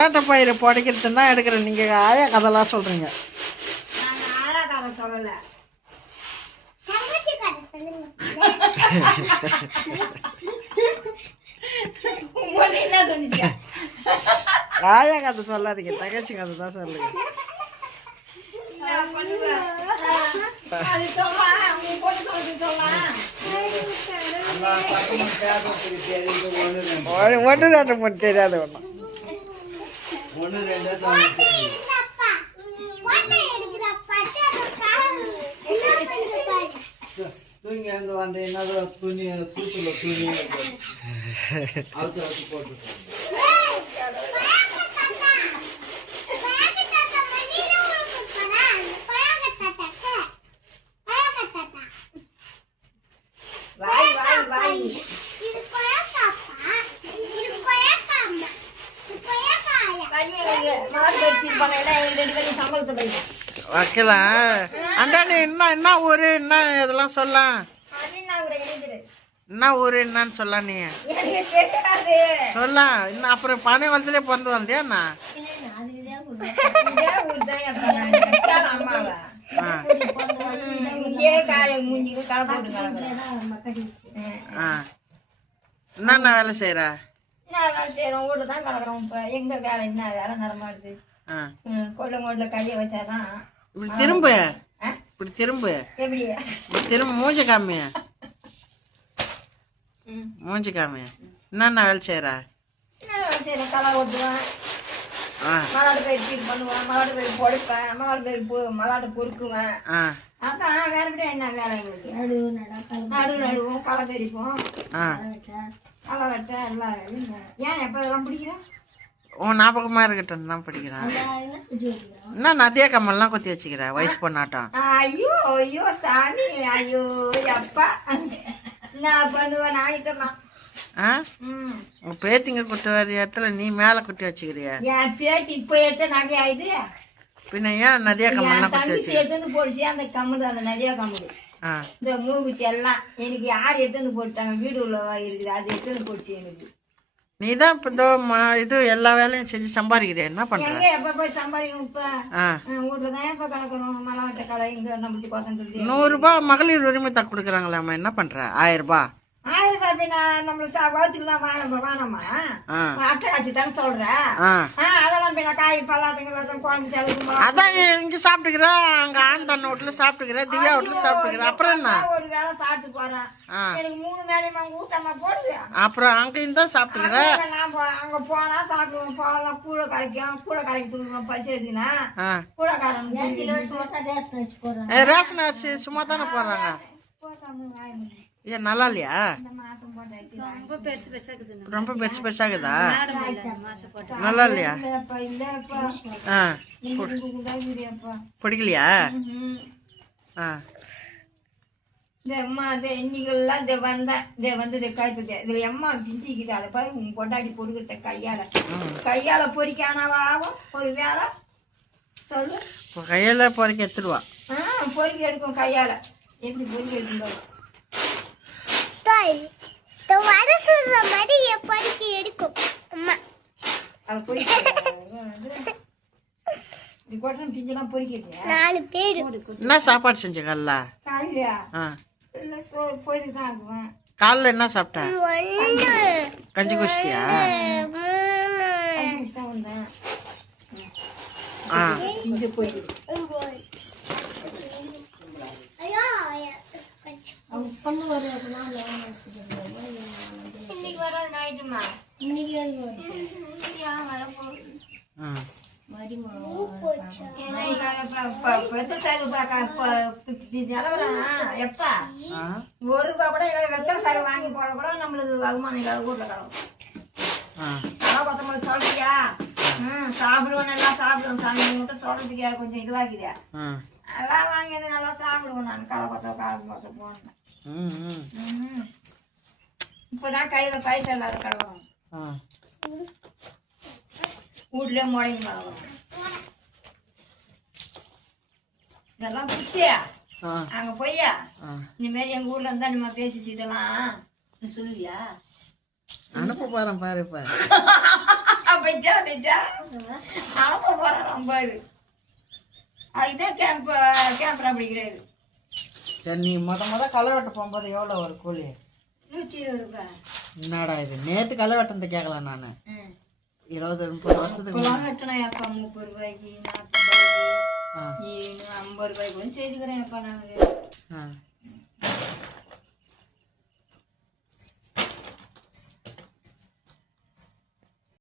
பேட்டை பயிரை புடைக்கிறது தான் எடுக்கிறேன் நீங்கள் ஆயா கதைலாம் சொல்கிறீங்க ஆயா கதை சொல்லாதீங்க தங்கச்சி கதை தான் சொல்லுங்க. ஒன்று ரெண்டு மூணு தெரியாது ஒன்றும் பண்ணி பாரு. தூங்கி வந்து என்னது துணி சூத்துல துணி அவுத்து அவுத்து போட்டு ஏய், கொயாக்க தாத்தா. கொயாக்க தாத்தா மடியில உழுக்கு போறா. அந்த கொயாக்க தாத்தாக்கு. கொயாக்க தாத்தா. வாய் வாய் வாய் இது கொயாக்காப்பா. இது கொயாக்கா அம்மா. இது கொயாக்கா ஆயா. பையன் மாடு படிச்சிருப்பாங்க எல்லாம் வைக்கலாம் அண்டாண்டி என்ன என்ன ஊரு என்ன இதெல்லாம் சொல்லலாம் என்ன ஊரு என்னன்னு சொல்லலாம் நீ? சொல்லலாம் இன்னும் அப்புறம் பனை வளத்துலேயே பிறந்து வந்தியா நான் என்னென்ன வேலை செய்யற என்ன வேலை செய்யறோம் வீட்டில் தான் கலக்குறோம் இப்போ. எங்க வேலை என்ன வேலை? நடமாடுது. ஆ. கொள்ள கொள்ள கையை வச்சாதான். இப்படி திரும்பு? இப்படி திரும்பு. இப்படி திரும்ப. மூஞ்சி காமி. ம். மூஞ்சி காமி. என்னென்ன வேலை செய்கிற என்ன வேலை செய்கிறேன் களை ஓட்டுவேன். மலாட்டு பயிர் ஃபீட் பண்ணுவேன். மலாட்டு பயிர் பொடிப்பேன். மலாட்டு பயிர் பொ மலாட்டு பொறுக்குவேன். அதான் வேற எப்படி என்ன வேலை எங்களுக்கு நடுவோம் களை களை வெட்ட எல்லாம் ஏன் எப்போ இதெல்லாம் பிடிக்கிறேன் உன் ஞாபகமாக இருக்கட்டும் தான் படிக்கிறேன் என்ன நதியா கம்மல்லாம் குத்தி வச்சுக்கிற வயசு பொண்ணாட்டம்? ஐயோ ஐயோ சாமி ஐயோ அப்பா நான் பண்ணுவேன் உங்கள் பேத்திங்க குட்டி வர இடத்துல நீ மேலே குட்டி வச்சுக்கிறிய? என் பேட்டி இப்போ எடுத்த நகை ஆயுது. பின்ன ஏன் நதியா கம்மல்லாம் குத்தி தங்கச்சி வச்சுக்கிற? எடுத்து போடுச்சு அந்த கம்முது அந்த நிறைய கம்முது. இந்த மூகுத்தி எல்லாம் எனக்கு யார் எடுத்து வந்து போட்டாங்க வீடு உள்ளவா இருக்குது அது எடுத்து வந்து போடுச்சு எனக்கு. நீ தான் இப்போ இதோ இது எல்லா வேலையும் செஞ்சு சம்பாதிக்கிறிய? என்ன பண்ணுற எப்ப போய் சம்பாதிக்கணும் தான் நூறுரூபா மகளிர் உரிமை தக்க கொடுக்குறாங்களாம்மா. என்ன பண்ணுற ஆயிரம் ரூபாய் ஆயிரம் ரூபாய் நம்மளுக்கு சா வகுத்துக்கலாம் வாங்க வேணாமா ஆ. அட்டை காட்சி தானே சொல்றேன். அதான் இங்கே சாப்பிட்டுக்கிற அங்கே ஆண்டன் வீட்டில் சாப்பிட்டுக்கிற திவ்யா வீட்டில் சாப்பிட்டுக்கிற. அப்புறம் என்ன? ஒரு வேளை சாப்பிட்டு போறேன். ஆ. எனக்கு மூணு வேலையும் அங்க ஊட்டமா போடுது. அப்புறம் அங்கேயும் தான் சாப்பிட்டுக்கிற? அங்க போனா சாப்பிடுவோம். போகலாம் கூழ கரைக்கும் கூழ கரைக்க சொல்லுவோம். பசி எடுத்துனா ஆ. கூழக்காரன் ஏ, ரேஷன் அரிசி சும்மா தானே போடுறாங்க? ஏன் நல்லா இல்லையா? இந்த மாசம். போட்டாச்சு ரொம்ப பெருசு பெருசாகுதா நல்லா இல்லையா? ஆ பிடிக்கலையா? ஆ. இந்த அம்மா இந்த இன்னைக்கெல்லாம் இந்த வந்தேன் இந்த வந்து இந்த காய்ச்சல் இதுல அம்மா பிஞ்சிக்கிட்டு அதை பாரு உன் பொண்டாட்டி பொறுக்கிட்ட கையால. கையால பொறிக்கானாவா? ஆகும் ஒரு வேலை சொல்லு. இப்போ கையில் பொறுக்கி எடுத்துடுவா ஆ பொறுக்கி எடுக்கும் கையால. எப்படி பொறுக்கி எடுக்கும் இந்த வர சொல்ற மாதிரி எப்படிக்கு எடுக்கும். அம்மா. அதை பொறிக்க இது கொட்டம் பிஞ்செல்லாம் பொறிக்கிட்டியா? நாலு பேர். என்ன சாப்பாடு செஞ்ச காலைல என்ன சாப்பிட்ட? கஞ்சி குடிச்சிட்டியா? ஆ பிஞ்சு பொறுக்கி ஐயோ இன்னைக்கு வர நைட்டுமா ஆ எப்பா ஒரு ரூபா கூட வெத்தலை சாரி வாங்கி போட கூட நம்மளுக்கு வருமானம் இல்லாத வீட்டில் கிடக்கும் பத்தொம்பது சொல்றியா ம். சாப்பிடுவோம் நல்லா சாப்பிடுவோம் சாமி மட்டும் சொல்றதுக்கு கொஞ்சம் இதுவாக்குதா நல்லா வாங்கி நல்லா சாப்பிடுவோம் நான் களை பத்த காலம் பத்த போனேன் இப்போதான் கையில் பைசா இல்லாத கிடக்கும் வீட்லயே முடங்கி வளரும் இதெல்லாம் பிடிச்சியா? அங்கே போய்யா? ஆ. இனிமேல் எங்கள் ஊரில் இருந்தால் நம்ம பேசிச்சு இதெல்லாம் நீ சொல்லுவியா? அனுப்ப போகிறேன் பாரு இப்போ. அப்பச்சா அப்பச்சா அவன் போறான் பாரு. அதுதான் கேம்ப் கேம்ப்ல பிடிக்கிறது சரி நீ முத முத களை வெட்ட போகும்போது எவ்வளோ ஒரு கூலி? நூற்றி இருபது ரூபாய். என்னடா இது? நேற்று களை வெட்டத்தை கேட்கல நான். இருபது முப்பது வருஷத்துக்கு அப்பா முப்பது ரூபாய்க்கு நாற்பது ரூபாய்க்கு? ஆ ஐம்பது ரூபாய்க்கு கூட செய்துக்கிறேன் அப்பா நாங்கள் ஆ.